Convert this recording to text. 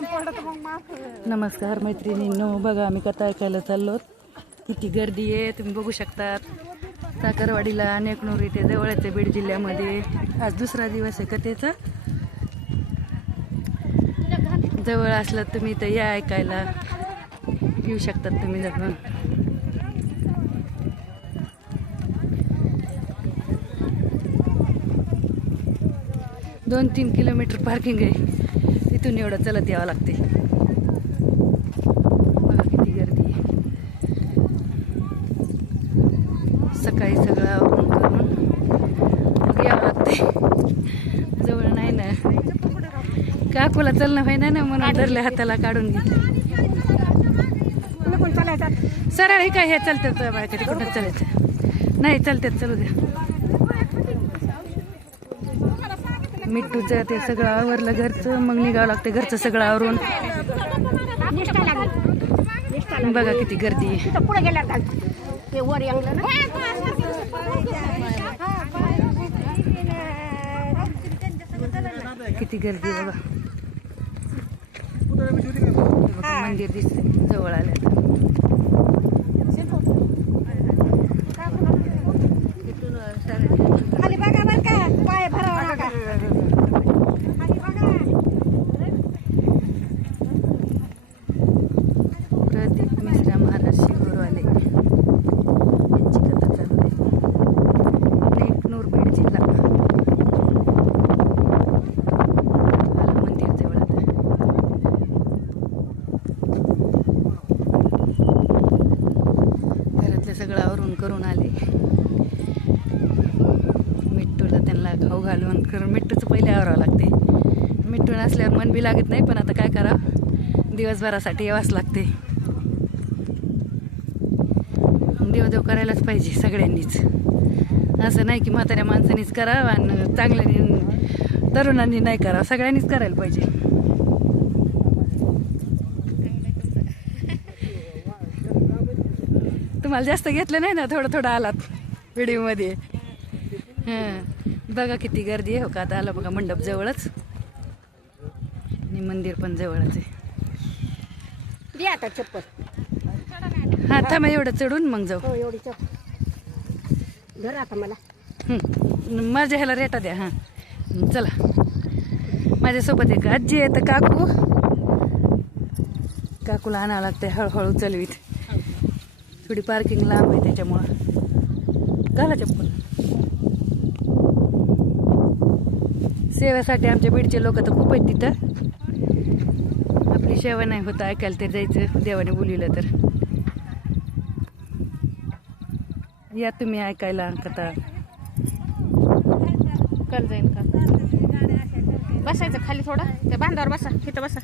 नमस्कार मैत्रिणींनो बघा आम्ही कथा ऐकायला चाललो किती गर्दी आहे तुम्ही बघू शकतात. साखरवाडीला नेकनूर इथे जवळच आहे बीड जिल्ह्यामध्ये आज दुसरा दिवस आहे कथेचा. जवळ असलात तुम्ही तर या ऐकायला. येऊ शकतात तुम्ही जर दोन तीन किलोमीटर पार्किंग आहे. तिथून एवढं चलत यावं लागते. बघा किती गर्दी आहे. सकाळी सगळं आवरून करून मग यावं लागते. जवळ नाही ना. काकूला चलणं व्हायना ना म्हणून धरल्या हाताला काढून घेतलं सरळ हे काय हे चालतात बाळा कधी कुठं चालायचं. नाही चालतात चलू द्या. मिठूचं ते सगळं आवरलं घरचं मग निघावं लागतं घरचं सगळं आवरून. बघा किती गर्दी आहे. तिथं पुढे गेल्यावर घालतो ते वर यांगलं ना? किती गर्दी आहे बघा. बघा, मंदिर दिसते जवळ आल्या खाली बघा बरं का पाय भरावा नका खाली बघा प्रदीप मिश्रा महाराज शिगोरवाले यांची कथा चालू आहे. नेकनूर जिल्हा. आलं मंदिर जवळ घरातलं सगळं आवरून करून आले. मिट्टूला त्यांना खाऊ घालून करून मिट्टूचं पहिले आवरावं लागते. मिट्टू नसल्यावर मन बी लागत नाही पण आता काय करावं? दिवसभरासाठी यावंच लागते. देवदेव करायलाच पाहिजे सगळ्यांनीच. असं नाही की म्हाताऱ्या माणसांनीच करावं आणि चांगल्यानी तरुणांनी नाही करावं सगळ्यांनीच करायला पाहिजे. तुम्हाला जास्त घेतलं नाही ना थोडं थोडं आलात व्हिडिओमध्ये? हां. बघा किती गर्दी आहे हो का आता आलं बघा मंडप जवळच. आणि मंदिर पण जवळच आहे. आता चप्पल. हा थांबा एवढं चढून मग जाऊ. हो एवढी चप्पल धर आता मला. हं. माझ्या ह्याला रेटा द्या हां. चला. माझ्यासोबत एक आजी आहे तर काकू. काकूला आणावं लागते हळूहळू चलवीत. थोडी पार्किंग लांब आहे त्याच्यामुळं. घाला चप्पल. सेवेसाठी आमच्या बीडचे लोक तर खूप आहेत तिथं. आपली सेवा नाही होत ऐकायला तर जायचं देवाने बोलिलं तर. या तुम्ही ऐकायला कथा. कल जाईन का? बसायचं खाली थोडं. त्या बांधावर बसा. तिथं बसा.